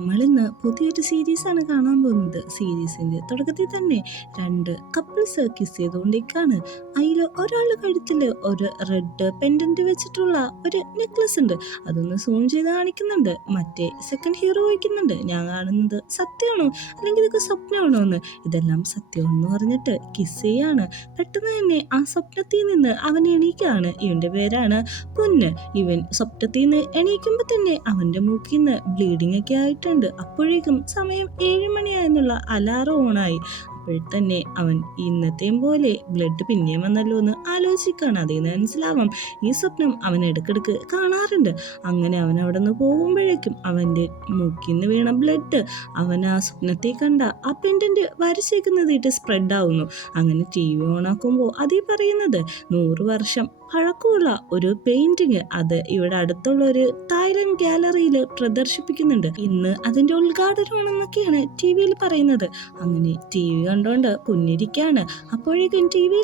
നമ്മളിന്ന് പുതിയൊരു സീരീസാണ് കാണാൻ പോകുന്നത്. സീരീസിന്റെ തുടക്കത്തിൽ തന്നെ രണ്ട് കപ്പിൾസ് കിസ് ചെയ്തുകൊണ്ടിരിക്കുകയാണ്. അതിൽ ഒരാളുടെ കഴുത്തിൽ ഒരു റെഡ് പെൻഡന്റ് വെച്ചിട്ടുള്ള ഒരു നെക്ലസ് ഉണ്ട്. അതൊന്ന് സൂം ചെയ്ത് കാണിക്കുന്നുണ്ട്. മറ്റേ സെക്കൻഡ് ഹീറോ ചോദിക്കുന്നുണ്ട്, ഞാൻ കാണുന്നത് സത്യമാണോ അല്ലെങ്കിൽ ഇതൊക്കെ സ്വപ്നമാണോ എന്ന്. ഇതെല്ലാം സത്യമെന്ന് പറഞ്ഞിട്ട് കിസ് ചെയ്യാണ്. പെട്ടെന്ന് തന്നെ ആ സ്വപ്നത്തിൽ നിന്ന് അവൻ എണീക്കുകയാണ്. ഇവന്റെ പേരാണ് പൊന്ന്. ഇവൻ സ്വപ്നത്തിൽ നിന്ന് എണീക്കുമ്പോൾ തന്നെ അവന്റെ മൂക്കിൽ നിന്ന് ബ്ലീഡിംഗ് ഒക്കെ ആയിട്ടുണ്ട്. അപ്പോഴേക്കും സമയം 7 മണിയായെന്നുള്ള അലാറം ഓണായി. അപ്പോഴത്തന്നെ അവൻ ഇന്നത്തെയും പോലെ ബ്ലഡ് പിന്നെയും വന്നല്ലോ എന്ന് ആലോചിക്കുകയാണ്. അതിന് മനസ്സിലാവാം ഈ സ്വപ്നം അവൻ ഇടയ്ക്കിടയ്ക്ക് കാണാറുണ്ട്. അങ്ങനെ അവൻ അവിടെ നിന്ന് പോകുമ്പോഴേക്കും അവൻ്റെ മൂക്കിൽ നിന്ന് വീണ ബ്ലഡ് അവൻ ആ സ്വപ്നത്തെ കണ്ട ആ പെൻഡന്റ് വരച്ചേക്കുന്നതായിട്ട് സ്പ്രെഡ് ആവുന്നു. അങ്ങനെ TV ഓണാക്കുമ്പോൾ അതീ പറയുന്നത് 100 വർഷം പഴക്കമുള്ള ഒരു പെയിന്റിങ് അത് ഇവിടെ അടുത്തുള്ള ഒരു തായ്ലൻഡ് ഗാലറിയിൽ പ്രദർശിപ്പിക്കുന്നുണ്ട്. ഇന്ന് അതിന്റെ ഉദ്ഘാടനമാണെന്നൊക്കെയാണ് TV പറയുന്നത്. അങ്ങനെ TV കണ്ടോണ്ട് കുഞ്ഞിരിക്കാണ്. അപ്പോഴേക്കും TV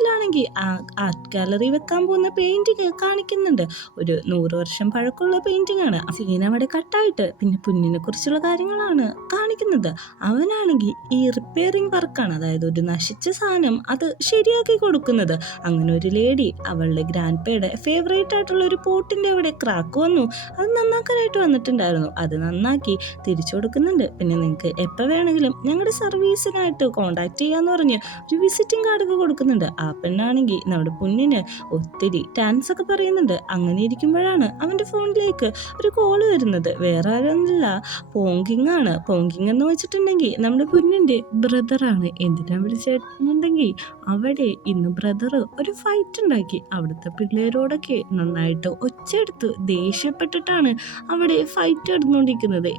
ആർട്ട് ഗാലറി വെക്കാൻ പോകുന്ന പെയിന്റിങ് കാണിക്കുന്നുണ്ട്. ഒരു 100 വർഷം പഴക്കമുള്ള പെയിന്റിംഗ് ആണ്. സീൻ അവിടെ കട്ടായിട്ട് പിന്നെ കുഞ്ഞിനെ കുറിച്ചുള്ള കാര്യങ്ങളാണ് കാണിക്കുന്നത്. അവനാണെങ്കിൽ ഈ റിപ്പയറിംഗ് വർക്കാണ്, അതായത് ഒരു നശിച്ച സാധനം അത് ശരിയാക്കി കൊടുക്കുന്നത്. അങ്ങനെ ഒരു ലേഡി അവളുടെ ഗ്രാൻഡ്പയുടെ ഫേവറേറ്റ് ആയിട്ടുള്ള ഒരു പോട്ടിന്റെ അവിടെ ക്രാക്ക് വന്നു. അത് നന്നാക്കാനായിട്ട് വന്നിട്ടുണ്ടായിരുന്നു. അത് നന്നാക്കി തിരിച്ചു കൊടുക്കുന്നുണ്ട്. പിന്നെ നിങ്ങൾക്ക് എപ്പോൾ വേണമെങ്കിലും ഞങ്ങളുടെ സർവീസിനായിട്ട് കോണ്ടാക്ട് ചെയ്യാന്ന് പറഞ്ഞ് ഒരു വിസിറ്റിംഗ് കാർഡൊക്കെ കൊടുക്കുന്നുണ്ട്. ആ പെണ്ണാണെങ്കിൽ നമ്മുടെ പൊന്നിന് ഒത്തിരി താങ്ക്സ് ഒക്കെ പറയുന്നുണ്ട്. അങ്ങനെ ഇരിക്കുമ്പോഴാണ് അവന്റെ ഫോണിലേക്ക് ഒരു കോള് വരുന്നത്. വേറെ ആരൊന്നുമില്ല, പോങ്കിങ് ആണ്. പോങ്കിങ് എന്ന് വെച്ചിട്ടുണ്ടെങ്കിൽ നമ്മുടെ പൊന്നിന്റെ ബ്രദറാണ്. എന്തിനാ വിളിച്ചിട്ടുണ്ടെങ്കിൽ അവിടെ ഇന്ന് ബ്രദർ ഒരു ഫൈറ്റ് ഉണ്ടാക്കി. അവിടുത്തെ പിള്ളേരോടൊക്കെ നന്നായിട്ട് ഒച്ചെടുത്ത് ദേഷ്യപ്പെട്ടിട്ടാണ് അവിടെ ഫൈറ്റ് നടന്നുകൊണ്ടിരിക്കുന്നത്.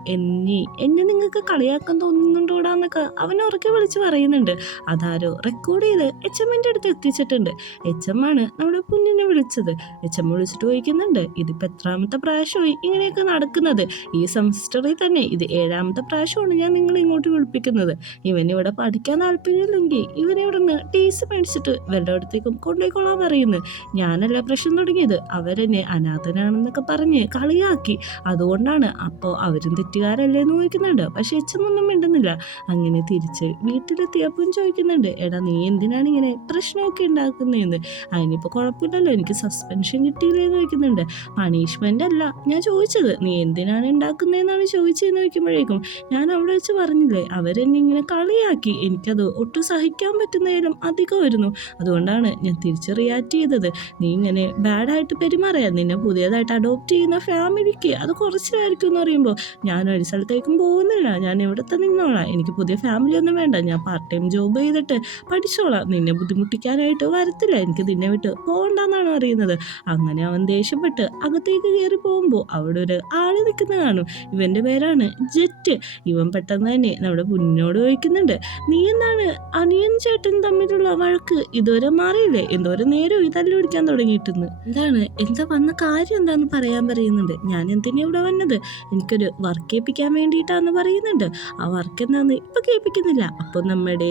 എന്നെ നിങ്ങൾക്ക് കളിയാക്കാൻ തോന്നുന്നുണ്ടോടാന്നൊക്കെ അവൻ ഉറക്കെ വിളിച്ച് പറയുന്നുണ്ട്. അതാരോ റെക്കോർഡ് ചെയ്ത് HMന്റെ അടുത്ത് എത്തിച്ചിട്ടുണ്ട്. HM ആണ് നമ്മുടെ പൊന്നിനെ വിളിച്ചത്. HM വിളിച്ചിട്ട് ചോദിക്കുന്നുണ്ട്, ഇതിപ്പോൾ എത്രാമത്തെ പ്രാവശ്യമായി ഇങ്ങനെയൊക്കെ നടക്കുന്നത്? ഈ സെമസ്റ്ററിൽ തന്നെ ഇത് 7ാമത്തെ പ്രാവശ്യമാണ് ഞാൻ നിങ്ങളെ ഇങ്ങോട്ട് വിളിപ്പിക്കുന്നത്. ഇവനിവിടെ പഠിക്കാൻ താല്പര്യമില്ലെങ്കിൽ ഇവനിവിടെ നിന്ന് ടീസ് മേടിച്ചിട്ട് വല്ലയിടത്തേക്കും കൊണ്ടുപോയിക്കൊള്ളാൻ പറയുന്നു. ഞാനല്ല പ്രശ്നം തുടങ്ങിയത്, അവരെന്നെ അനാഥനാണെന്നൊക്കെ പറഞ്ഞ് കളിയാക്കി. അതുകൊണ്ടാണ്. അപ്പോൾ അവരും തെറ്റുകാരല്ലേ എന്ന് ചോദിക്കുന്നുണ്ട്. പക്ഷെ HM ഒന്നും മിണ്ടുന്നില്ല. അങ്ങനെ തിരിച്ച് വീട്ടിലെത്തിയപ്പോൾ ചോദിക്കുന്നുണ്ട്, എടാ നീ എന്തിനാണ് ഇങ്ങനെ പ്രശ്നമൊക്കെ ഉണ്ടാക്കുന്നതെന്ന്. അതിനിപ്പോൾ കുഴപ്പമില്ലല്ലോ, എനിക്ക് സസ്പെൻഷൻ കിട്ടിയില്ലേ എന്ന് ചോദിക്കുന്നുണ്ട്. പണിഷ്മെന്റ് അല്ല ഞാൻ ചോദിച്ചത്, നീ എന്തിനാണ് ഉണ്ടാക്കുന്നതെന്നാണ് ചോദിച്ചതെന്ന് ചോദിക്കുമ്പോഴേക്കും ഞാൻ അവിടെ വെച്ച് പറഞ്ഞില്ലേ, അവരെന്നെ ഇങ്ങനെ കളിയാക്കി. എനിക്കത് ഒട്ടും സഹിക്കാൻ പറ്റുന്നതിലും അധികമായിരുന്നു. അതുകൊണ്ടാണ് ഞാൻ തിരിച്ച് റിയാക്ട് ചെയ്തത്. നീ ഇങ്ങനെ ബാഡായിട്ട് പെരുമാറിയാൽ നിന്നെ പുതിയതായിട്ട് അഡോപ്റ്റ് ചെയ്യുന്ന ഫാമിലിക്ക് അത് കുറച്ചിലായിരിക്കും എന്ന് പറയുമ്പോൾ, ഞാൻ ഒരു സ്ഥലത്തേക്കും പോകുന്നില്ല, ഞാൻ ഇവിടെ തന്നെ നിന്നോളാം, എനിക്ക് പുതിയ ഫാമിലി ഒന്നും വേണ്ട, ഞാൻ പാർട്ട് ടൈം ജോബ് ചെയ്തിട്ട് പഠിച്ചോളാം, നിന്നെ ബുദ്ധിമുട്ടിക്കാനായിട്ട് വരത്തില്ല, എനിക്ക് നിന്നെ വിട്ട് പോകണ്ടെന്നാണ് അറിയുന്നത്. അങ്ങനെ അവൻ ദേഷ്യപ്പെട്ട് അകത്തേക്ക് കയറി പോകുമ്പോൾ അവിടെ ഒരു ആള് നിൽക്കുന്ന കാണും. ഇവന്റെ പേരാണ് ജെറ്റ്. ഇവൻ പെട്ടെന്ന് തന്നെ നമ്മുടെ പൊന്നിനോട് ചോദിക്കുന്നുണ്ട്, നീ എന്താണ് അനിയൻ ചേട്ടൻ തമ്മിലുള്ള വഴക്ക് ഇതുവരെ മാറിയില്ലേ? എന്തോരം നേരം ഇതല്ല പിടിക്കാൻ തുടങ്ങിയിട്ടെന്ന്. എന്താ വന്ന കാര്യം എന്താന്ന് പറയാൻ പറയുന്നുണ്ട്. ഞാൻ എന്തിനാ ഇവിടെ വന്നത്? എനിക്കൊരു വർക്ക് കേൾപ്പിക്കാൻ വേണ്ടിയിട്ടാന്ന് പറയുന്നുണ്ട്. ആ വർക്ക് എന്താന്ന് ഇപ്പൊ കേൾപ്പിക്കുന്നില്ല. അപ്പോൾ നമ്മുടെ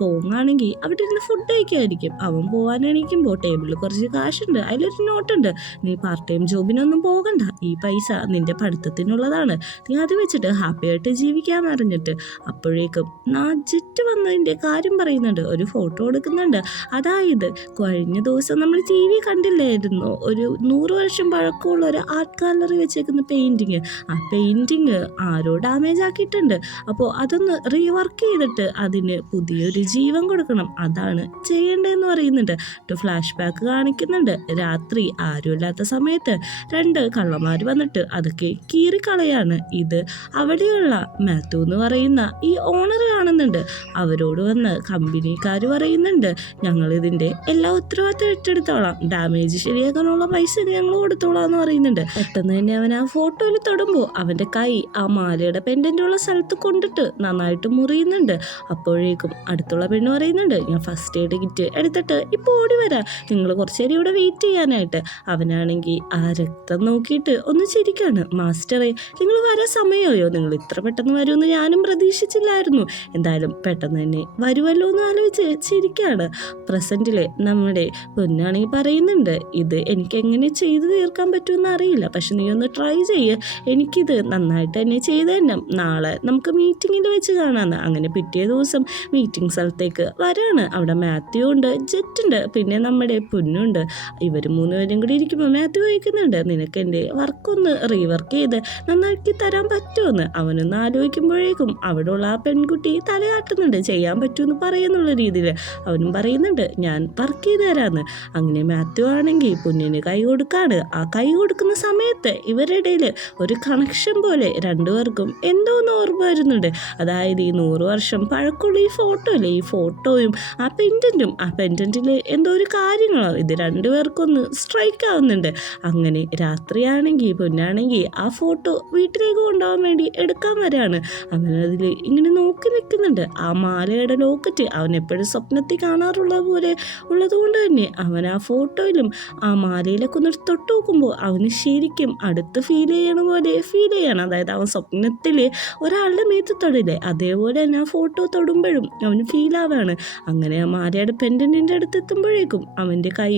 പോങ്ങാണെങ്കിൽ അവിടെ ഇരുന്ന് ഫുഡ് കഴിക്കായിരിക്കും. അവൻ പോകാൻ എണീക്കുമ്പോൾ ടേബിളിൽ കുറച്ച് കാശുണ്ട്, അതിലൊരു നോട്ടുണ്ട്. നീ പാർട്ട് ടൈം ജോബിനൊന്നും പോകണ്ട, ഈ പൈസ നിന്റെ പഠിത്തത്തിനുള്ളതാണ്, നീ അത് വെച്ചിട്ട് ഹാപ്പി ആയിട്ട് ജീവിക്കാൻ അറിഞ്ഞിട്ട്. അപ്പോഴേക്കും നാജിറ്റ് വന്നതിൻ്റെ കാര്യം പറയുന്നുണ്ട്. ഒരു ഫോട്ടോ എടുക്കുന്നുണ്ട്. അതായത് കഴിഞ്ഞ ദിവസം നമ്മൾ TV കണ്ടില്ലായിരുന്നു, ഒരു 100 വർഷം പഴക്കമുള്ള ഒരു ആർട്ട് ഗാലറി വെച്ചേക്കുന്ന പെയിന്റിങ്. ആ പെയിന്റിങ് ആരോ ഡാമേജ് ആക്കിയിട്ടുണ്ട്. അപ്പോൾ അതൊന്ന് റീവർക്ക് ചെയ്തിട്ട് അതിന് പുതിയൊരു ജീവൻ കൊടുക്കണം, അതാണ് ചെയ്യേണ്ടതെന്ന് പറയുന്നുണ്ട്. ഫ്ലാഷ് ബാക്ക് കാണിക്കുന്നുണ്ട്. രാത്രി ആരുമില്ലാത്ത സമയത്ത് 2 കള്ളന്മാർ വന്നിട്ട് അതൊക്കെ കീറിക്കളയാണ്. ഇത് അവിടെയുള്ള മാത്യു എന്ന് പറയുന്ന ഈ ഓണർ കാണുന്നുണ്ട്. അവരോട് വന്ന് കമ്പനിക്കാർ പറയുന്നുണ്ട്, ഞങ്ങൾ ഇതിന്റെ എല്ലാ ഉത്തരവാദിത്തം ഏറ്റെടുത്തോളാം, ഡാമേജ് ശരിയാക്കാനുള്ള പൈസ ഞങ്ങൾ കൊടുത്തോളാം എന്ന് പറയുന്നുണ്ട്. പെട്ടെന്ന് തന്നെ അവൻ ആ ഫോട്ടോയിൽ തൊടുമ്പോൾ അവന്റെ കൈ ആ മാലയുടെ പെൻഡന്റുള്ള സ്ഥലത്ത് കൊണ്ടിട്ട് നന്നായിട്ട് മുറിയുന്നുണ്ട്. അപ്പോഴേക്കും അടുത്തുള്ള അടുത്തുള്ള പെണ്ണ് പറയുന്നുണ്ട്, ഞാൻ ഫസ്റ്റ് എയ്ഡ് കിറ്റ് എടുത്തിട്ട് ഇപ്പോൾ ഓടി വരാം, നിങ്ങൾ കുറച്ച് നേരം ഇവിടെ വെയിറ്റ് ചെയ്യാനായിട്ട്. അവനാണെങ്കിൽ ആ രക്തം നോക്കിയിട്ട് ഒന്ന് ചിരിക്കാണ്. മാസ്റ്ററെ, നിങ്ങൾ വരാൻ സമയമായോ? നിങ്ങൾ ഇത്ര പെട്ടെന്ന് വരുമെന്ന് ഞാനും പ്രതീക്ഷിച്ചില്ലായിരുന്നു. എന്തായാലും പെട്ടെന്ന് തന്നെ വരുമല്ലോ എന്ന് ആലോചിച്ച് ചിരിക്കാണ്. പ്രസൻറ്റിലെ നമ്മുടെ പൊന്നാണെങ്കിൽ പറയുന്നുണ്ട്, ഇത് എനിക്ക് എങ്ങനെ ചെയ്തു തീർക്കാൻ പറ്റുമെന്ന് അറിയില്ല, പക്ഷെ നീ ഒന്ന് ട്രൈ ചെയ്യ്, എനിക്കിത് നന്നായിട്ട് തന്നെ ചെയ്ത് തന്നെ നാളെ നമുക്ക് മീറ്റിങ്ങിൽ വെച്ച് കാണാമെന്ന്. അങ്ങനെ പിറ്റേ ദിവസം മീറ്റിംഗ് സ്ഥലത്തേക്ക് വരാണ്. അവിടെ മാത്യു ഉണ്ട്, ജെറ്റുണ്ട്, പിന്നെ നമ്മുടെ പൊന്നുണ്ട്. ഇവർ മൂന്നുപേരും കൂടി ഇരിക്കുമ്പോൾ മാത്യു ചോദിക്കുന്നുണ്ട്, നിനക്ക് എൻ്റെ വർക്കൊന്ന് റീവർക്ക് ചെയ്ത് നന്നാക്കി തരാൻ പറ്റുമെന്ന്. അവനൊന്ന് ആലോചിക്കുമ്പോഴേക്കും അവിടെയുള്ള ആ പെൺകുട്ടി തലയാട്ടുന്നുണ്ട്, ചെയ്യാൻ പറ്റുമെന്ന് പറയുന്നുള്ള രീതിയിൽ. അവനും പറയുന്നുണ്ട്, ഞാൻ വർക്ക് ചെയ്ത് തരാമെന്ന്. അങ്ങനെ മാത്യു ആണെങ്കിൽ പൊന്നിന് കൈ കൊടുക്കാണ്. ആ കൈ കൊടുക്കുന്ന സമയത്ത് ഇവരുടെ ഇടയിൽ ഒരു കണക്ഷൻ പോലെ രണ്ടുപേർക്കും എന്തോന്ന് ഓർമ്മ വരുന്നുണ്ട്. അതായത് ഈ 100 വർഷം പഴക്കമുള്ള ഈ ഫോട്ടോ അല്ലേ, ഈ ഫോട്ടോയും ആ പെൻഡൻറ്റും, ആ പെൻഡൻറ്റിൽ എന്തോ ഒരു കാര്യങ്ങളോ ഇത് രണ്ടുപേർക്കൊന്ന് സ്ട്രൈക്ക് ആവുന്നുണ്ട്. അങ്ങനെ രാത്രിയാണെങ്കിൽ പൊന്നാണെങ്കിൽ ആ ഫോട്ടോ വീട്ടിലേക്ക് കൊണ്ടുപോകാൻ വേണ്ടി എടുക്കാൻ വരാണ്. അവനതിൽ ഇങ്ങനെ നോക്കി നിൽക്കുന്നുണ്ട്. ആ മാലയുടെ ലോക്കറ്റ് അവൻ എപ്പോഴും സ്വപ്നത്തിൽ കാണാറുള്ള പോലെ ഉള്ളത് കൊണ്ട് തന്നെ അവൻ ആ ഫോട്ടോയിലും ആ മാലയിലൊക്കെ ഒന്ന് തൊട്ട് നോക്കുമ്പോൾ അവന് ശരിക്കും അടുത്ത് ഫീൽ ചെയ്യണ പോലെ ഫീൽ ചെയ്യണം. അതായത് അവൻ സ്വപ്നത്തിൽ ഒരാളുടെ മേത്ത് തൊടില്ലേ, അതേപോലെ തന്നെ ആ ഫോട്ടോ തൊടുമ്പോഴും അവന് ഫീൽ ആവാണ്. അങ്ങനെ ആ മാലയുടെ പെൻഡൻറ്റിൻ്റെ അടുത്ത് എത്തുമ്പോഴേക്കും അവൻ്റെ കൈ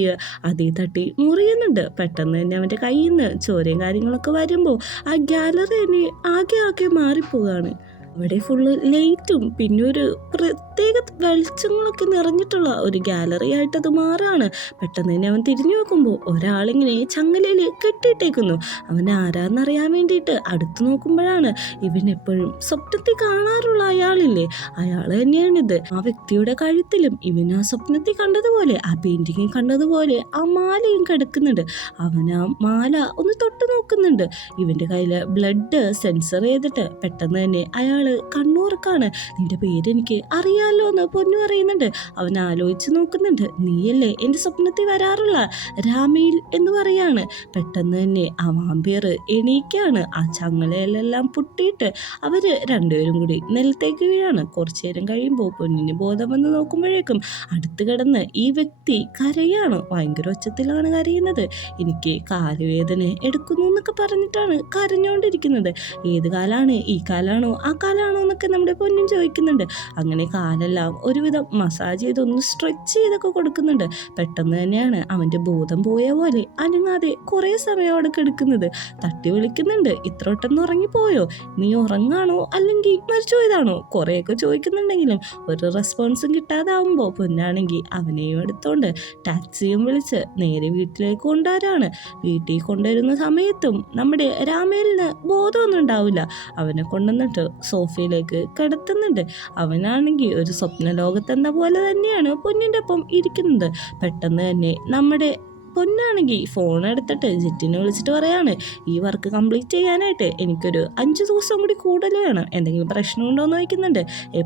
അതേ തട്ടി മുറിയുന്നുണ്ട്. പെട്ടെന്ന് തന്നെ അവൻ്റെ കയ്യിൽ നിന്ന് ചോരയും കാര്യങ്ങളൊക്കെ വരുമ്പോൾ ആ ഗാലറി തന്നെ ആകെ മാറിപ്പോവുകയാണ്. അവിടെ ഫുള്ള് ലൈറ്റും പിന്നെ ഒരു പ്രത്യേക വെളിച്ചങ്ങളൊക്കെ നിറഞ്ഞിട്ടുള്ള ഒരു ഗാലറി ആയിട്ടത് മാറാണ്. പെട്ടെന്ന് തന്നെ അവൻ തിരിഞ്ഞു നോക്കുമ്പോൾ ഒരാളിങ്ങനെ ചങ്ങലയിൽ കെട്ടിയിട്ടേക്കുന്നു. അവൻ ആരാന്നറിയാൻ വേണ്ടിയിട്ട് അടുത്ത് നോക്കുമ്പോഴാണ് ഇവൻ എപ്പോഴും സ്വപ്നത്തിൽ കാണാറുള്ള അയാളില്ലേ, അയാൾ തന്നെയാണിത്. ആ വ്യക്തിയുടെ കഴുത്തിലും ഇവൻ ആ സ്വപ്നത്തിൽ കണ്ടതുപോലെ, ആ പെയിൻറ്റിങ്ങിൽ കണ്ടതുപോലെ ആ മാലയും കിടക്കുന്നുണ്ട്. അവൻ ആ മാല ഒന്ന് തൊട്ട് നോക്കുന്നുണ്ട്. ഇവൻ്റെ കയ്യിൽ ബ്ലഡ് സെൻസർ ചെയ്തിട്ട് പെട്ടെന്ന് തന്നെ അയാൾ കണ്ണൂർക്കാണ്. നിന്റെ പേരെനിക്ക് അറിയാലോ എന്ന് പൊന്നു പറയുന്നുണ്ട്. അവൻ ആലോചിച്ച് നോക്കുന്നുണ്ട്, നീയല്ലേ എൻ്റെ സ്വപ്നത്തിൽ വരാറുള്ള രാമയിൽ എന്ന് പറയാണ്. പെട്ടെന്ന് തന്നെ ആ വാമ്പിയർ എണീക്കാണ്. ആ ചങ്ങലയിലെല്ലാം പൊട്ടിയിട്ട് അവർ രണ്ടുപേരും കൂടി നിലത്തേക്ക് വീഴാണ്. കുറച്ചു നേരം കഴിയുമ്പോൾ പൊന്നിന് ബോധം വന്ന് നോക്കുമ്പോഴേക്കും അടുത്ത് കിടന്ന് ഈ വ്യക്തി കരയാണ്. ഭയങ്കര ഒച്ചത്തിലാണ് കരയുന്നത്. എനിക്ക് കാലുവേദന എടുക്കുന്നു എന്നൊക്കെ പറഞ്ഞിട്ടാണ് കരഞ്ഞുകൊണ്ടിരിക്കുന്നത്. ഏത് കാലാണ്, ഈ കാലാണോ ആ കാലാണോ എന്നൊക്കെ നമ്മുടെ പൊന്നും ചോദിക്കുന്നുണ്ട്. അങ്ങനെ കാലെല്ലാം ഒരുവിധം മസാജ് ചെയ്തൊന്ന് സ്ട്രെച്ച് ചെയ്തൊക്കെ കൊടുക്കുന്നുണ്ട്. പെട്ടെന്ന് തന്നെയാണ് അവൻ്റെ ബോധം പോയ പോലെ അനങ്ങാതെ കുറേ സമയം അവിടെ കിടക്കുന്നത്. തട്ടി വിളിക്കുന്നുണ്ട്, ഇത്ര പെട്ടെന്ന് ഉറങ്ങിപ്പോയോ, നീ ഉറങ്ങാണോ അല്ലെങ്കിൽ മരിച്ചു പോയതാണോ, കുറേയൊക്കെ ചോദിക്കുന്നുണ്ടെങ്കിലും ഒരു റെസ്പോൺസും കിട്ടാതാവുമ്പോൾ പൊന്നാണെങ്കിൽ അവനെയും എടുത്തോണ്ട് ടാക്സിയും വിളിച്ച് നേരെ വീട്ടിലേക്ക് കൊണ്ടുവരാണ്. വീട്ടിൽ കൊണ്ടുവരുന്ന സമയത്തും നമ്മുടെ രാമേലിന് ബോധമൊന്നും ഉണ്ടാവില്ല. അവനെ കൊണ്ടുവന്നിട്ട് സോഫയിലേക്ക് കിടത്തുന്നുണ്ട്. അവനാണെങ്കിൽ ഒരു സ്വപ്ന ലോകത്തെന്ന പോലെ തന്നെയാണ് പൊന്നിൻ്റെ ഒപ്പം ഇരിക്കുന്നത്. പെട്ടെന്ന് തന്നെ നമ്മുടെ പൊന്നാണെങ്കിൽ ഫോൺ എടുത്തിട്ട് ജെറ്റിനെ വിളിച്ചിട്ട് പറയാണ്, ഈ വർക്ക് കംപ്ലീറ്റ് ചെയ്യാനായിട്ട് എനിക്കൊരു 5 ദിവസം കൂടി കൂടുതൽ വേണം, എന്തെങ്കിലും പ്രശ്നമുണ്ടോ എന്ന് ചോദിക്കുന്നുണ്ട്.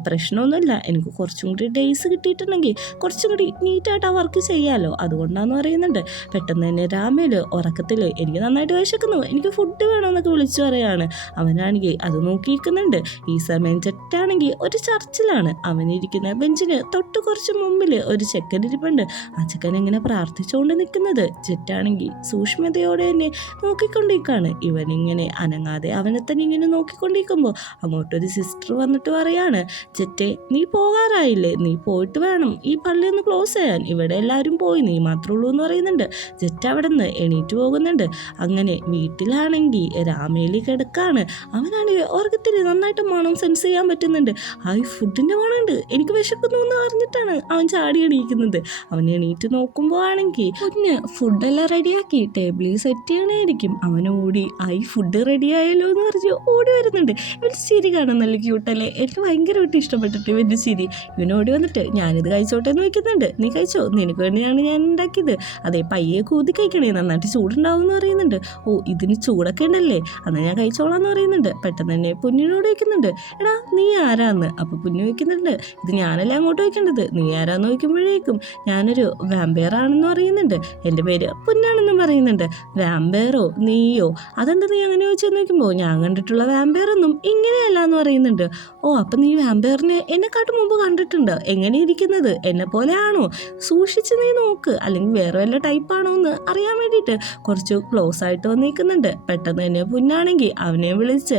പ്രശ്നമൊന്നുമില്ല, എനിക്ക് കുറച്ചും കൂടി ഡേയ്സ് കിട്ടിയിട്ടുണ്ടെങ്കിൽ കുറച്ചും കൂടി നീറ്റായിട്ട് ആ വർക്ക് ചെയ്യാമല്ലോ, അതുകൊണ്ടാണെന്ന് പറയുന്നുണ്ട്. പെട്ടെന്ന് തന്നെ രാമേൽ ഉറക്കത്തിൽ എനിക്ക് നന്നായിട്ട് വിശക്കുന്നു, എനിക്ക് ഫുഡ് വേണമെന്നൊക്കെ വിളിച്ചു പറയാണ്. അവനാണെങ്കിൽ അത് നോക്കിയിരിക്കുന്നുണ്ട്. ഈ സമയം ജെറ്റാണെങ്കിൽ ഒരു ചർച്ചിലാണ്. അവനിരിക്കുന്ന ബെഞ്ചിന് തൊട്ട് കുറച്ച് മുമ്പിൽ ഒരു ചെക്കൻ ഇരിപ്പുണ്ട്. ആ ചെക്കൻ ഇങ്ങനെ പ്രാർത്ഥിച്ചുകൊണ്ട് നിൽക്കുന്നത്. ജെറ്റാണെങ്കിൽ സൂക്ഷ്മതയോടെ തന്നെ നോക്കിക്കൊണ്ടിരിക്കുകയാണ്. ഇവനിങ്ങനെ അനങ്ങാതെ അവനെ തന്നെ ഇങ്ങനെ നോക്കിക്കൊണ്ടിരിക്കുമ്പോൾ അങ്ങോട്ടൊരു സിസ്റ്റർ വന്നിട്ട് പറയാണ്, ജെറ്റെ നീ പോകാറായില്ലേ, നീ പോയിട്ട് വേണം ഈ പള്ളി ഒന്ന് ക്ലോസ് ചെയ്യാൻ, ഇവിടെ എല്ലാവരും പോയി, നീ മാത്രമേ ഉള്ളൂ എന്ന് പറയുന്നുണ്ട്. ജെറ്റ് അവിടെ നിന്ന് എണീറ്റ് പോകുന്നുണ്ട്. അങ്ങനെ വീട്ടിലാണെങ്കിൽ രാമേലി കിടക്കാണ്. അവനാണെങ്കിൽ ഉറക്കത്തിൽ നന്നായിട്ട് മണം സെൻസ് ചെയ്യാൻ പറ്റുന്നുണ്ട്. ആ ഫുഡിൻ്റെ മണമുണ്ട്, എനിക്ക് വിശക്കുന്നു എന്ന് പറഞ്ഞിട്ടാണ് അവൻ ചാടി എണീക്കുന്നത്. അവൻ എണീറ്റ് നോക്കുമ്പോൾ ആണെങ്കിൽ പൊന്ന് ഫുഡെല്ലാം റെഡിയാക്കി ടേബിളിൽ സെറ്റ് ചെയ്യണമായിരിക്കും. അവൻ ഓടി ആയി ഫുഡ് റെഡിയായല്ലോ എന്ന് പറഞ്ഞ് ഓടി വരുന്നുണ്ട്. ഇവൻ്റെ ചിരി കാണാൻ നല്ല ക്യൂട്ടല്ലേ, എനിക്ക് ഭയങ്കരമായിട്ട് ഇഷ്ടപ്പെട്ടിട്ട് ഇവൻ്റെ ചിരി. ഇവനോടി വന്നിട്ട് ഞാനിത് കഴിച്ചോട്ടെ എന്ന് വയ്ക്കുന്നുണ്ട്. നീ കഴിച്ചോ, നിനക്ക് വേണ്ടിയാണ് ഞാൻ ഉണ്ടാക്കിയത്, അതെ പയ്യെ കൂതി കഴിക്കണേ, നന്നായിട്ട് ചൂടുണ്ടാവും എന്ന് പറയുന്നുണ്ട്. ഓ ഇതിന് ചൂടൊക്കെ ഉണ്ടല്ലേ, എന്നാൽ ഞാൻ കഴിച്ചോളാം എന്ന് പറയുന്നുണ്ട്. പെട്ടെന്ന് തന്നെ പൊന്നിനോട് വയ്ക്കുന്നുണ്ട്, എടാ നീ ആരാന്ന്. അപ്പോൾ പൊന്നു വയ്ക്കുന്നുണ്ട്, ഇത് ഞാനല്ല അങ്ങോട്ട് വയ്ക്കേണ്ടത്, നീ ആരാന്ന് വയ്ക്കുമ്പോഴേക്കും ഞാനൊരു വാമ്പയർ ആണെന്ന് പറയുന്നുണ്ട്. എൻ്റെ പേര് പുന്നാണെന്നും പറയുന്നുണ്ട്. വാമ്പയറോ നീയോ? അതെന്താ നീ അങ്ങനെ ചോദിച്ചെന്ന് നോക്കുമ്പോൾ ഞാൻ കണ്ടിട്ടുള്ള വാമ്പയറൊന്നും ഇങ്ങനെയല്ല എന്ന് പറയുന്നുണ്ട്. ഓ അപ്പം നീ വാമ്പയറിനെ എന്നെക്കാട്ടും മുമ്പ് കണ്ടിട്ടുണ്ട്. എങ്ങനെ ഇരിക്കുന്നത്? എന്നെ പോലെ ആണോ? സൂക്ഷിച്ച് നീ നോക്ക്, അല്ലെങ്കിൽ വേറെ വല്ല ടൈപ്പാണോ എന്ന് അറിയാൻ വേണ്ടിയിട്ട് കുറച്ച് ക്ലോസ് ആയിട്ട് വന്നിരിക്കുന്നുണ്ട്. പെട്ടെന്ന് തന്നെ പുന്നാണെങ്കിൽ അവനെ വിളിച്ച്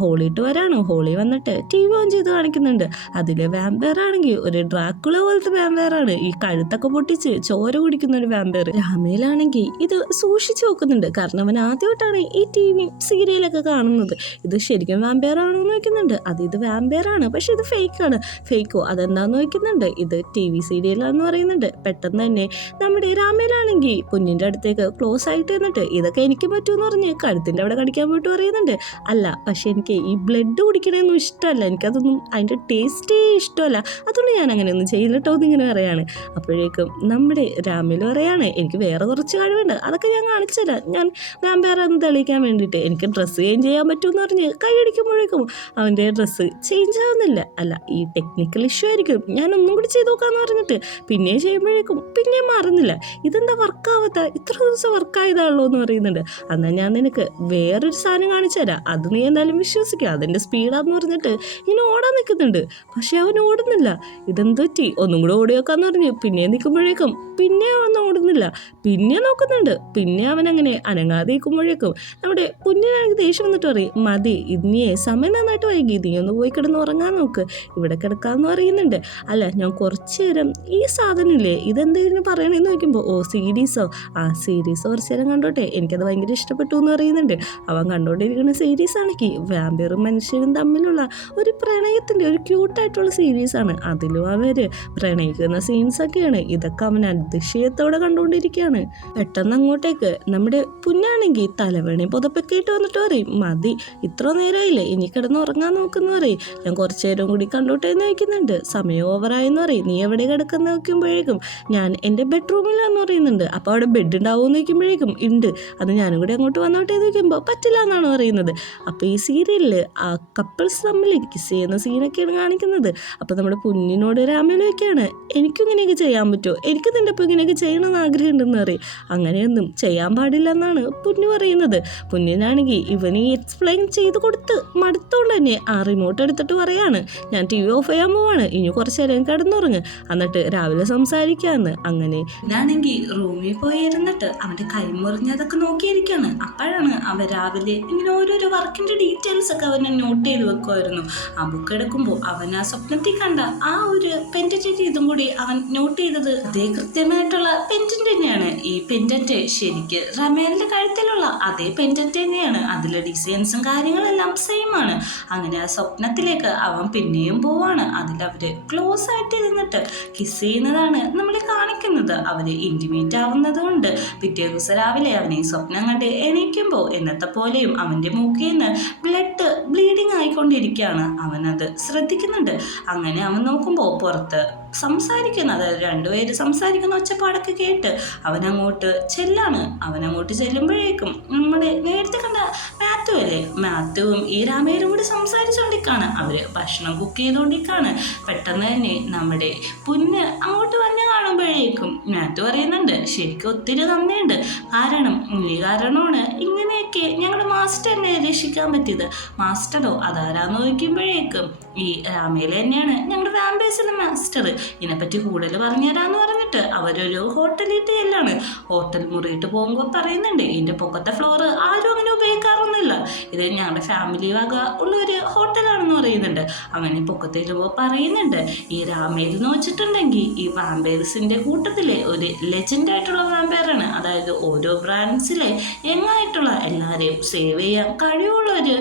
ഹോളിയിട്ട് വരാണ്. ഹോളി വന്നിട്ട് TV ഓൺ ചെയ്ത് കാണിക്കുന്നുണ്ട്. അതിലെ വാമ്പയർ ആണെങ്കിൽ ഒരു ഡ്രാക്കുള പോലത്തെ വാമ്പയറാണ്. ഈ കഴുത്തൊക്കെ പൊട്ടിച്ച് ചോര കുടിക്കുന്ന ഒരു വാമ്പയർ. രാമയിലാണെങ്കിൽ ഇത് സൂക്ഷിച്ചു നോക്കുന്നുണ്ട്. കാരണം അവൻ ആദ്യമായിട്ടാണ് ഈ TV സീരിയലൊക്കെ കാണുന്നത്. ഇത് ശരിക്കും വാമ്പയർ ആണോ എന്ന് നോക്കുന്നുണ്ട്. ഇത് വാമ്പയർ ആണ്, പക്ഷെ ഇത് ഫേക്കാണ്. ഫേക്കോ അതെന്താന്ന് നോക്കുന്നുണ്ട്. ഇത് TV സീരിയലാന്ന് പറയുന്നുണ്ട്. പെട്ടെന്ന് തന്നെ നമ്മുടെ രാമയിലാണെങ്കിൽ കുഞ്ഞിൻ്റെ അടുത്തേക്ക് ക്ലോസ് ആയിട്ട് എന്നിട്ട് ഇതൊക്കെ എനിക്ക് പറ്റുമെന്ന് പറഞ്ഞ് കഴുത്തിൻ്റെ അവിടെ കടിക്കാൻ പോയിട്ട് പറയുന്നുണ്ട്. അല്ല, പക്ഷെ എനിക്ക് ഈ ബ്ലഡ് കുടിക്കണമെന്നും ഇഷ്ടമല്ല, എനിക്കതൊന്നും അതിൻ്റെ ടേസ്റ്റേ ഇഷ്ടമല്ല, അതുകൊണ്ട് ഞാൻ അങ്ങനെയൊന്നും ചെയ്യില്ല കേട്ടോ എന്നിങ്ങനെ പറയാണ്. അപ്പോഴേക്കും നമ്മുടെ രാമയിൽ പറയാണ്, എനിക്ക് വേറെ കുറച്ച് കഴിവുണ്ട്, അതൊക്കെ ഞാൻ കാണിച്ചുതരാം. ഞാൻ വാമ്പയറാന്ന് തെളിയിക്കാൻ വേണ്ടിയിട്ട് എനിക്ക് ഡ്രസ്സ് ചേഞ്ച് ചെയ്യാൻ പറ്റുമെന്ന് പറഞ്ഞ് കൈയടിക്കുമ്പോഴേക്കും അവൻ്റെ ഡ്രസ്സ് ചേഞ്ച് ആവുന്നില്ല. അല്ല, ഈ ടെക്നിക്കൽ ഇഷ്യൂ ആയിരിക്കും, ഞാൻ ഒന്നും കൂടി ചെയ്ത് നോക്കാമെന്ന് പറഞ്ഞിട്ട് പിന്നെ ചെയ്യുമ്പോഴേക്കും പിന്നെ മാറുന്നില്ല. ഇതെന്താ വർക്കാവാത്ത? ഇത്ര ദിവസം വർക്കായതാണല്ലോ എന്ന് പറയുന്നുണ്ട്. എന്നാൽ ഞാൻ നിനക്ക് വേറൊരു സാധനം കാണിച്ചു തരാം, അത് നീ എന്തായാലും വിശ്വസിക്കുക, അതിൻ്റെ സ്പീഡാന്ന് പറഞ്ഞിട്ട് ഇങ്ങനെ ഓടാൻ നിൽക്കുന്നുണ്ട്. പക്ഷെ അവൻ ഓടുന്നില്ല. ഇതെന്ത് പറ്റി? ഒന്നും കൂടെ ഓടി വെക്കാന്ന് പറഞ്ഞ് പിന്നെ നിൽക്കുമ്പോഴേക്കും പിന്നെ അവൻ ഓടുന്നില്ല. പിന്നെ നോക്കുന്നുണ്ട്. പിന്നെ അവൻ അങ്ങനെ അനങ്ങാതെ നിൽക്കുമ്പോഴേക്കും നമ്മുടെ കുഞ്ഞിനാണെങ്കിൽ ദേഷ്യം വന്നിട്ട് പറയും, മതി, ഇനിയേ സമയം നന്നായിട്ട് വൈകി, നീ ഒന്ന് പോയി കിടന്ന് ഉറങ്ങാൻ നോക്ക്, ഇവിടെ കിടക്കാമെന്ന് പറയുന്നുണ്ട്. അല്ല, ഞാൻ കുറച്ച് നേരം ഈ സാധനം ഇല്ലേ ഇതെന്തെങ്കിലും പറയണമെന്ന് നോക്കുമ്പോൾ, ഓ സീരീസോ? ആ സീരീസ് കുറച്ച് നേരം കണ്ടോട്ടെ, എനിക്കത് ഭയങ്കര ഇഷ്ടപ്പെട്ടു എന്ന് പറയുന്നുണ്ട്. അവൻ കണ്ടുകൊണ്ടിരിക്കുന്ന സീരീസ് ആണെങ്കിൽ വാമ്പയറും മനുഷ്യരും തമ്മിലുള്ള ഒരു പ്രണയത്തിൻ്റെ ഒരു ക്യൂട്ടായിട്ടുള്ള സീരീസാണ്. അതിലും അവർ പ്രണയിക്കുന്ന സീൻസൊക്കെയാണ്. ഇതൊക്കെ അവൻ അതിശയത്തോടെ കണ്ടുകൊണ്ടിരിക്കുകയാണ്. പെട്ടെന്ന് അങ്ങോട്ടേക്ക് നമ്മുടെ പുന്നാണെങ്കിൽ തലവേണി പുതപ്പൊക്കെ ഇട്ട് വന്നിട്ട് പറയും, മതി, ഇത്ര നേരമായില്ലേ, ഇനി കിടന്ന് ഉറങ്ങാൻ നോക്കുന്ന പറയും. ഞാൻ കുറച്ചു നേരം കൂടി കണ്ടോട്ടെ എന്ന് വയ്ക്കുന്നുണ്ട്. സമയം ഓവറായെന്ന് പറയും. നീ എവിടെ കിടക്കുന്ന നോക്കുമ്പോഴേക്കും ഞാൻ എൻ്റെ ബെഡ്റൂമിലാന്ന് പറയുന്നുണ്ട്. അപ്പോൾ അവിടെ ബെഡ് ഉണ്ടാവുമെന്ന് നോക്കുമ്പോഴേക്കും ഉണ്ട്, അത് ഞാനും കൂടി അങ്ങോട്ട് വന്നോട്ടെ എന്ന് നോക്കുമ്പോൾ പറ്റില്ല എന്നാണ് പറയുന്നത്. അപ്പോൾ ഈ സീരിയലിൽ ആ കപ്പിൾസ് തമ്മിൽ കിസ് ചെയ്യുന്ന സീനൊക്കെയാണ് കാണിക്കുന്നത്. അപ്പോൾ നമ്മുടെ കുഞ്ഞിനോട് രാമയിലേക്കാണ്, എനിക്കും ഇങ്ങനെയൊക്കെ ചെയ്യാൻ പറ്റുമോ, എനിക്ക് നിൻ്റെ ഇപ്പോൾ ഇങ്ങനെയൊക്കെ ചെയ്യണമെന്ന് ആഗ്രഹമുണ്ടെന്ന് പറയും. അങ്ങനെയൊന്നും ചെയ്യാൻ പാടില്ല എന്നാണ് പുന്നു പറയുന്നത്. പുന്നിനാണെങ്കിൽ ഇവന് എക്സ്പ്ലെയിൻ ചെയ്ത് കൊടുത്ത് മടുത്തോണ്ട് തന്നെ ആ റിമോട്ട് എടുത്തിട്ട് പറയാണ്, ഞാൻ TV ഓഫ് ചെയ്യാൻ പോവാണ്, ഇനി കുറച്ച് നേരം കിടന്നുറങ്ങ്, എന്നിട്ട് രാവിലെ സംസാരിക്കാമെന്ന്. അങ്ങനെ ഇതാണെങ്കിൽ റൂമിൽ പോയി ഇരുന്നിട്ട് അവൻ്റെ കൈ മുറിഞ്ഞതൊക്കെ നോക്കിയിരിക്കുകയാണ്. അപ്പോഴാണ് അവൻ രാവിലെ ഇങ്ങനെ ഓരോരോ വർക്കിൻ്റെ ഡീറ്റെയിൽസ് ഒക്കെ അവനെ നോട്ട് ചെയ്ത് വെക്കുമായിരുന്നു. ആ ബുക്ക് എടുക്കുമ്പോൾ അവൻ ആ സ്വപ്നത്തിൽ കണ്ട ആ ഒരു പെൻഡന്റ് ഇതും കൂടി അവൻ നോട്ട് ചെയ്തത് അതേ കൃത്യമായിട്ടുള്ള പെൻഡന്റ് തന്നെയാണ്. ഈ പെൻഡന്റ് ശരിക്ക് റമേലിന്റെ കഴുത്തിലുള്ള അതേ പെൻഡന്റ് തന്നെയാണ്. അതിലെ ഡിസൈൻസും കാര്യങ്ങളെല്ലാം സെയിം ആണ്. അങ്ങനെ ആ സ്വപ്നത്തിലേക്ക് അവൻ പിന്നെയും പോവാണ്. അതിലവര് ക്ലോസ് ആയിട്ട് ഇരുന്നിട്ട് കിസ് ചെയ്യുന്നതാണ് നമ്മൾ കാണിക്കുന്നത്. അവര് ഇന്റിമേറ്റ് ആവുന്നതുകൊണ്ട് പിറ്റേ ദിവസം രാവിലെ അവനെ സ്വപ്നം കണ്ട് എണീക്കുമ്പോൾ എന്നത്തെ പോലെയും അവൻ്റെ മൂക്കിൽ നിന്ന് ബ്ലഡ് ബ്ലീഡിങ് ആയിക്കൊണ്ടിരിക്കുകയാണ്. അവനത് ശ്രദ്ധിക്കുന്നുണ്ട്. അങ്ങനെ അവൻ നോക്കുമ്പോൾ പുറത്ത് സംസാരിക്കുന്നത്, അതായത് രണ്ടുപേര് സംസാരിക്കുന്ന ഒച്ചപ്പാടൊക്കെ കേട്ട് അവനങ്ങോട്ട് ചെല്ലാണ്. അവനങ്ങോട്ട് ചെല്ലുമ്പോഴേക്കും നമ്മുടെ നേരത്തെ കണ്ട മാത്യു അല്ലേ, മാത്യുവും ഈ രാമേരും കൂടി സംസാരിച്ചുകൊണ്ടിരിക്കുകയാണ്. അവർ ഭക്ഷണം കുക്ക് ചെയ്തുകൊണ്ടിരിക്കുകയാണ്. പെട്ടെന്ന് തന്നെ നമ്മുടെ പുല്ല് അങ്ങോട്ട് വന്ന് കാണുമ്പോഴേക്കും മാത്യു പറയുന്നുണ്ട്, ശരിക്കും ഒത്തിരി നന്ദിയുണ്ട്, കാരണം ഈ കാരണമാണ് ഇങ്ങനെയൊക്കെ ഞങ്ങളുടെ മാസ്റ്ററിനെ രക്ഷിക്കാൻ പറ്റിയത്. മാസ്റ്ററോ അതാരാന്ന് ചോദിക്കുമ്പോഴേക്കും ഈ രാമേല തന്നെയാണ് ഞങ്ങളുടെ വാമ്പേഴ്സിലെ മാസ്റ്റർ, ഇതിനെപ്പറ്റി കൂടുതൽ പറഞ്ഞുതരാന്ന് പറഞ്ഞിട്ട് അവരൊരു ഹോട്ടലിട്ട് ചെല്ലാണ്. ഹോട്ടൽ മുറിയിട്ട് പോകുമ്പോൾ പറയുന്നുണ്ട്, ഇതിൻ്റെ പൊക്കത്തെ ഫ്ലോർ ആരും അങ്ങനെ ഉപയോഗിക്കാറൊന്നുമില്ല, ഇത് ഞങ്ങളുടെ ഫാമിലി വക ഉള്ളൊരു ഹോട്ടലാണെന്ന് പറയുന്നുണ്ട്. അങ്ങനെ പൊക്കത്തിരുമ്പോൾ പറയുന്നുണ്ട്, ഈ രാമേൽ എന്ന് വെച്ചിട്ടുണ്ടെങ്കിൽ ഈ വാമ്പേഴ്സിൻ്റെ കൂട്ടത്തിലെ ഒരു ലെജൻഡായിട്ടുള്ള വാമ്പയറാണ്. അതായത് ഓരോ ബ്രാൻഡ്സിലെ യങ്ങായിട്ടുള്ള എല്ലാവരെയും സേവ് ചെയ്യാൻ കഴിവുള്ള ഒരു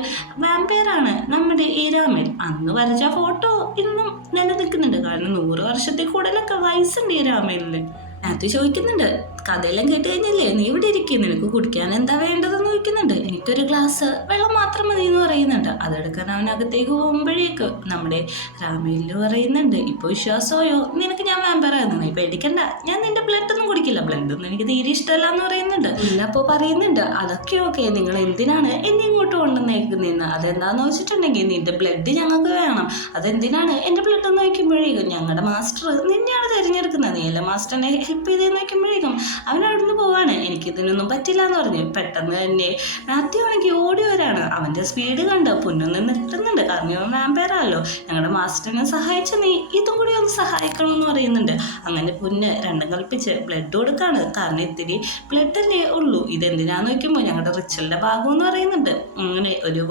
വാമ്പയറാണ് നമ്മുടെ ഈ രാമേൽ. അന്ന് വരച്ച ഫോട്ടോ ഇന്നും നിലനിൽക്കുന്നുണ്ട്. കാരണം 100 വർഷത്തിൽ കൂടുതലൊക്കെ വയസ്സുണ്ട് ഈ രാമേലിന്. മാത്യു ചോദിക്കുന്നുണ്ട്, കഥയെല്ലാം കേട്ട് കഴിഞ്ഞല്ലേ, നീ ഇവിടെ ഇരിക്കും, നിനക്ക് കുടിക്കാൻ എന്താ വേണ്ടതെന്ന് ചോദിക്കുന്നുണ്ട്. എനിക്കൊരു ഗ്ലാസ് വെള്ളം മാത്രം മതി എന്ന് പറയുന്നുണ്ട്. അതെടുക്കാൻ അവൻ അകത്തേക്ക് പോകുമ്പോഴേക്ക് നമ്മുടെ രാമേലു പറയുന്നുണ്ട്, ഇപ്പൊ വിശ്വാസമായോ നിനക്ക് ഞാൻ വാമ്പയറായിരുന്നു, നീ പേടിക്കണ്ട, ഞാൻ നിന്റെ ബ്ലഡ് ഒന്നും കുടിക്കില്ല, ബ്ലഡ് ഒന്നും എനിക്ക് തീരെ ഇഷ്ടമല്ല എന്ന് പറയുന്നുണ്ട്. ഇന്നപ്പോ പറയുന്നുണ്ട്, അതൊക്കെ ഓക്കെ, നിങ്ങൾ എന്തിനാണ് എന്നെ ഇങ്ങോട്ട് കൊണ്ടുവന്നേക്കുന്നതെന്ന്. അതെന്താന്ന് വെച്ചിട്ടുണ്ടെങ്കിൽ നിന്റെ ബ്ലഡ് ഞങ്ങൾക്ക് വേണം. അതെന്തിനാണ് എന്റെ ബ്ലഡ് എന്ന് വയ്ക്കുമ്പോഴേക്കും ഞങ്ങളുടെ മാസ്റ്റർ നിന്നെയാണ് തിരഞ്ഞെടുക്കുന്നത്, നീ അല്ല മാസ്റ്ററിനെ ഹെൽപ്പ് ചെയ്തെന്ന് വയ്ക്കുമ്പോഴേക്കും അവൻ അവിടുന്ന് പോവാണ്. എനിക്കിതിനൊന്നും പറ്റില്ല എന്ന് പറഞ്ഞ് പെട്ടെന്ന് തന്നെ മാത്യു ആണെങ്കിൽ ഓടി വരാണ്. അവന്റെ സ്പീഡ് കണ്ട് പൊന്നൊന്ന് നിർത്തുന്നുണ്ട്. കാരണം അവൻ വാമ്പയറാണല്ലോ, ഞങ്ങളുടെ മാസ്റ്ററിനെ സഹായിച്ച നീ ഇതും കൂടി ഒന്ന് സഹായിക്കണം എന്ന് പറയുന്നുണ്ട്. അങ്ങനെ പൊന്ന് രണ്ടും കൽപ്പിച്ച് ബ്ലഡ് കൊടുക്കാണ്. കാരണം ഇത്തിരി ബ്ലഡ് അല്ലേ ഉള്ളൂ, ഇതെന്തിനാന്ന് വയ്ക്കുമ്പോൾ ഞങ്ങളുടെ റിച്വലിന്റെ ഭാഗം എന്ന് പറയുന്നുണ്ട്. അങ്ങനെ ഒരു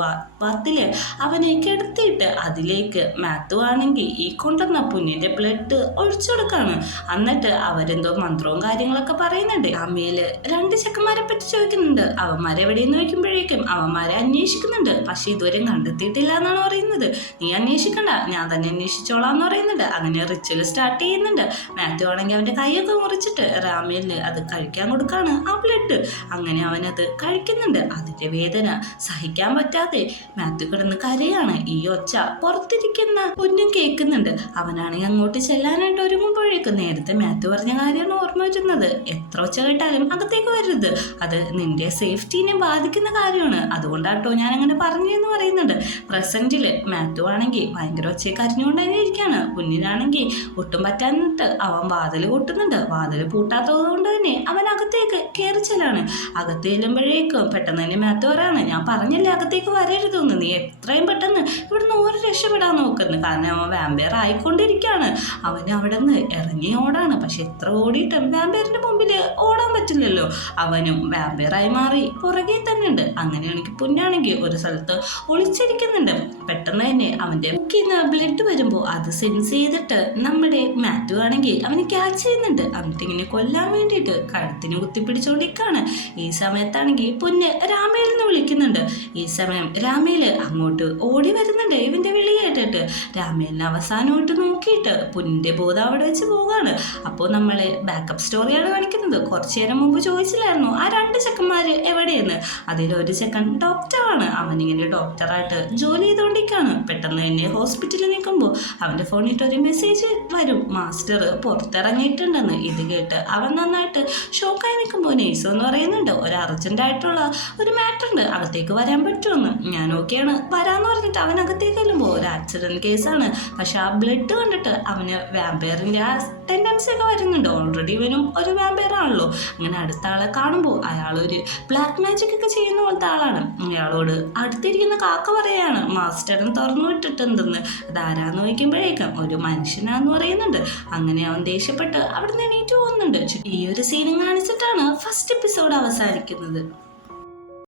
പാത്തില് അവനെ കിടത്തിയിട്ട് അതിലേക്ക് മാത്യു ആണെങ്കിൽ ഈ കൊണ്ടുവന്ന പൊന്നിന്റെ ബ്ലഡ് ഒഴിച്ചു കൊടുക്കാണ്. എന്നിട്ട് അവരെന്തോ മന്ത്രവും കാര്യങ്ങളൊക്കെ പറയുന്നുണ്ട്. അമ്മയില് രണ്ട് ചെക്കന്മാരെ പറ്റി ചോദിക്കുന്നുണ്ട്. അവന്മാരെ എവിടെയെന്ന് ചോദിക്കുമ്പോഴേക്കും അവന്മാരെ അന്വേഷിക്കുന്നുണ്ട്. പക്ഷെ ഇതുവരെ കണ്ടെത്തിയിട്ടില്ല എന്നാണ് പറയുന്നത്. നീ അന്വേഷിക്കണ്ട, ഞാൻ തന്നെ അന്വേഷിച്ചോളാം എന്ന് പറയുന്നുണ്ട്. അങ്ങനെ റിച്വൽ സ്റ്റാർട്ട് ചെയ്യുന്നുണ്ട്. മാത്യു ആണെങ്കിൽ അവന്റെ കൈയൊക്കെ മുറിച്ചിട്ട് റാമേലിന് അത് കഴിക്കാൻ കൊടുക്കാണ് ആ ബ്ലഡ്. അങ്ങനെ അവനത് കഴിക്കുന്നുണ്ട്. അതിന്റെ വേദന സഹിക്കാൻ പറ്റാതെ മാത്യു കിടന്ന് കരയാണ്. ഈ ഒച്ച പുറത്തിരിക്കുന്ന പൊന്നും കേൾക്കുന്നുണ്ട്. അവനാണെങ്കിൽ അങ്ങോട്ട് ചെല്ലാനായിട്ട് ഒരുങ്ങുമ്പോഴേക്കും നേരത്തെ മാത്യു പറഞ്ഞ കാര്യമാണ് ഓർമ്മ വെച്ചുന്നത്. എത്ര ഒച്ച കേട്ടാലും അകത്തേക്ക് വരരുത്, അത് നിന്റെ സേഫ്റ്റീനെ ബാധിക്കുന്ന കാര്യമാണ്, അതുകൊണ്ടാട്ടോ ഞാൻ അങ്ങനെ പറഞ്ഞു എന്ന് പറയുന്നുണ്ട്. പ്രസന്റില് മാത്യു ആണെങ്കിൽ ഭയങ്കര ഒച്ചയെ കരഞ്ഞുകൊണ്ട് തന്നെ ഇരിക്കുകയാണ്. കുഞ്ഞിനാണെങ്കിൽ ഒട്ടും പറ്റാനിട്ട് അവൻ വാതിൽ കൊട്ടുന്നുണ്ട്. വാതിൽ പൂട്ടാത്തത് കൊണ്ട് തന്നെ അവൻ അകത്തേക്ക് കയറി ചെല്ലാണ്. അകത്ത് ചെല്ലുമ്പോഴേക്കും പെട്ടെന്ന് തന്നെ മാത്യു പറയാണ്, ഞാൻ പറഞ്ഞല്ലേ അകത്തേക്ക് വരരുതെന്ന്, നീ എത്രയും പെട്ടെന്ന് ഇവിടുന്ന് ഒരു രക്ഷപ്പെടാൻ നോക്കുന്നു. കാരണം അവൻ വാമ്പയർ ആയിക്കൊണ്ടിരിക്കുകയാണ്. അവന് അവിടെ നിന്ന് ഇറങ്ങി ഓടാണ്. പക്ഷെ എത്ര ഓടിയിട്ടും വാമ്പയറിന്റെ മുമ്പിൽ ഓടാൻ പറ്റില്ലല്ലോ. അവനും വാമ്പയറായി മാറി പുറകെ തന്നെ ഉണ്ട്. അങ്ങനെയാണെങ്കിൽ പൊന്നാണെങ്കിൽ ഒരു സ്ഥലത്ത് ഒളിച്ചിരിക്കുന്നുണ്ട്. പെട്ടെന്ന് തന്നെ അവന്റെ മുക്കിന്ന് ബ്ലഡ് വരുമ്പോൾ അത് സെൻസ് ചെയ്തിട്ട് നമ്മുടെ മാത്യു ആണെങ്കിൽ അവന് ക്യാച്ച് ചെയ്യുന്നുണ്ട്. എന്നിട്ട് ഇങ്ങനെ കൊല്ലാൻ വേണ്ടിയിട്ട് കഴുത്തിന് കുത്തിപ്പിടിച്ചോണ്ടിരിക്കാണ്. ഈ സമയത്താണെങ്കിൽ പൊന്ന് രാമേലിന്ന് വിളിക്കുന്നുണ്ട്. ഈ സമയം രാമേല് അങ്ങോട്ട് ഓടി വരുന്നുണ്ട് ഇവന്റെ വിളി കേട്ടിട്ട്. രാമേലിനെ അവസാനമായിട്ട് നോക്കിയിട്ട് പൊന്നിന്റെ ബോധം അവിടെ വെച്ച് പോവുകയാണ്. അപ്പോൾ നമ്മള് ബാക്കപ്പ് സ്റ്റോറിയാണ് കാണിക്കുന്നത്. കുറച്ചു നേരം മുമ്പ് ചോദിച്ചില്ലായിരുന്നു ആ രണ്ട് ചെക്കന്മാര് എവിടെയെന്ന്. അതിലൊരു ചെക്കൻ ഡോക്ടറാണ്. അവനിങ്ങനെ ഡോക്ടറായിട്ട് ജോലി ചെയ്തുകൊണ്ടിരിക്കുകയാണ്. പെട്ടെന്ന് തന്നെ ഹോസ്പിറ്റലിൽ നിൽക്കുമ്പോൾ അവന്റെ ഫോണിട്ട് ഒരു മെസ്സേജ് വരും, മാസ്റ്റർ പുറത്തിറങ്ങിയിട്ടുണ്ടെന്ന്. ഇത് കേട്ട് അവൻ നന്നായിട്ട് ഷോക്കായി നിൽക്കുമ്പോൾ നേഴ്സ് എന്ന് പറയുന്നുണ്ട്, ഒരു അർജന്റ് ആയിട്ടുള്ള ഒരു മാറ്റർ ഉണ്ട്, അകത്തേക്ക് വരാൻ പറ്റുമെന്ന്. ഞാൻ ഓക്കെയാണ് വരാന്ന് പറഞ്ഞിട്ട് അവൻ അകത്തേക്ക് ചെല്ലുമ്പോൾ ഒരു ആക്സിഡന്റ് കേസാണ്. പക്ഷെ ആ ബ്ലഡ് കണ്ടിട്ട് അവന് വാമ്പയറിന്റെ ആ ടെൻഡൻസി ഒക്കെ വരുന്നുണ്ട്. ഓൾറെഡി ഇവനും ഒരു വാമ്പയർ ആണല്ലോ. അങ്ങനെ അടുത്ത ആളെ കാണുമ്പോൾ അയാളൊരു ബ്ലാക്ക് മാജിക് ഒക്കെ ചെയ്യുന്ന പോലത്തെ ആളാണ്. അയാളോട് അടുത്തിരിക്കുന്ന കാക്ക പറയാണ് മാസ്റ്ററിന് തുറന്നു വിട്ടിട്ടുണ്ടെന്ന്. അതാരാന്ന് ചോദിക്കുമ്പോഴേക്കും ഒരു മനുഷ്യനാന്ന് പറയുന്നുണ്ട്. അങ്ങനെ അവൻ ദേഷ്യപ്പെട്ട് അവിടെ നിന്ന് എണീറ്റ് പോകുന്നുണ്ട്. ഈ ഒരു സീനും കാണിച്ചിട്ടാണ് ഫസ്റ്റ് എപ്പിസോഡ് അവസാനിക്കുന്നത്.